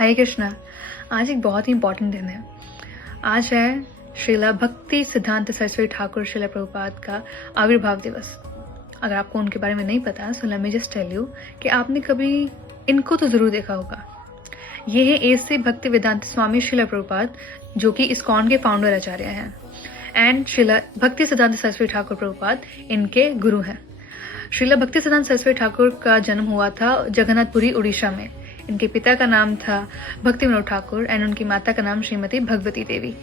हरे कृष्णा। आज एक बहुत ही इम्पोर्टेंट दिन है। आज है श्रीला भक्ति सिद्धांत सरस्वती ठाकुर श्रीला प्रभुपाद का आविर्भाव दिवस। अगर आपको उनके बारे में नहीं पता so let me just tell you कि आपने कभी इनको तो ज़रूर देखा होगा। ये है एसे भक्ति वेदांत स्वामी श्रीला प्रभुपाद, जो कि इस्कॉन के फाउंडर आचार्य हैं, एंड श्रीला भक्ति सिद्धांत सरस्वती ठाकुर प्रभुपाद इनके गुरु हैं। श्रीला भक्ति सिद्धांत सरस्वती ठाकुर का जन्म हुआ था जगन्नाथपुरी उड़ीसा में। इनके पिता का नाम था भक्ति विनोद ठाकुर एंड उनकी माता का नाम श्रीमती भगवती देवी।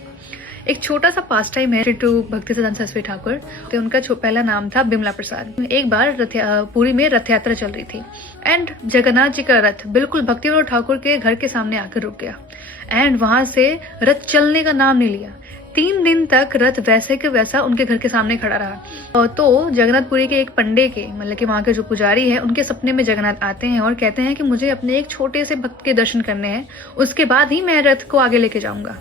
एक छोटा सा पास टाइम है टू भक्ति सिद्धांत सरस्वती ठाकुर। तो उनका पहला नाम था बिमला प्रसाद। एक बार पुरी में रथ यात्रा चल रही थी एंड जगन्नाथ जी का रथ बिल्कुल भक्ति विनोद ठाकुर के घर के सामने आकर रुक गया एंड वहां से रथ चलने का नाम नहीं लिया। 3 दिन तक रथ वैसे के वैसा उनके घर के सामने खड़ा रहा। तो जगन्नाथपुरी के एक पंडे के मतलब कि वहाँ के जो पुजारी है उनके सपने में जगन्नाथ आते हैं और कहते हैं कि मुझे अपने एक छोटे से भक्त के दर्शन करने हैं, उसके बाद ही मैं रथ को आगे लेके जाऊंगा।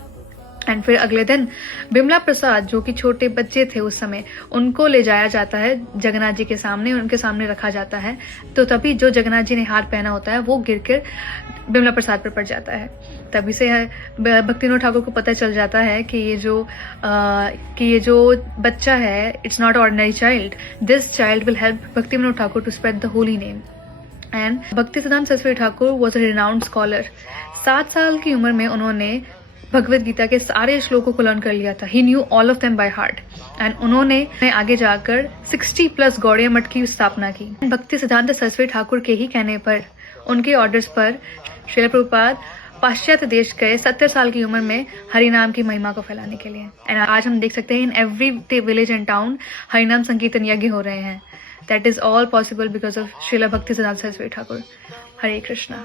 एंड फिर अगले दिन बिमला प्रसाद जो कि छोटे बच्चे थे उस समय, उनको ले जाया जाता है जगन्नाथ जी के सामने, उनके सामने रखा जाता है। तो तभी जो जगन्नाथ जी ने हार पहना होता है वो गिरकर बिमला प्रसाद पर पड़ जाता है। तभी से भक्ति विनोद ठाकुर को पता चल जाता है कि ये जो बच्चा है it's not ordinary child, this child will help Bhakti Vinod Thakur to spread the holy name. And Bhakti Siddhanta Saraswati Thakur was a renowned scholar. 7 साल की उम्र में उन्होंने भगवत गीता के सारे श्लोकों को लर्न कर लिया था। He knew all of them by heart and उन्होंने आगे जाकर 60+ गौड़िया मठ की स्थापना की। भक्ति सिद्धांत सरस्वती ठाकुर के ही कहने पर, उनके ऑर्डर्स पर श्रीला प्रभुपाद पाश्चात्य देश गए 70 साल की उम्र में हरिनाम की महिमा को फैलाने के लिए। एंड आज हम देख सकते हैं in every village and town हरिनाम संकीर्तन यज्ञ हो रहे हैं। That is all possible because of Srila Bhakti Siddhanta Saraswati Thakur. Hare Krishna.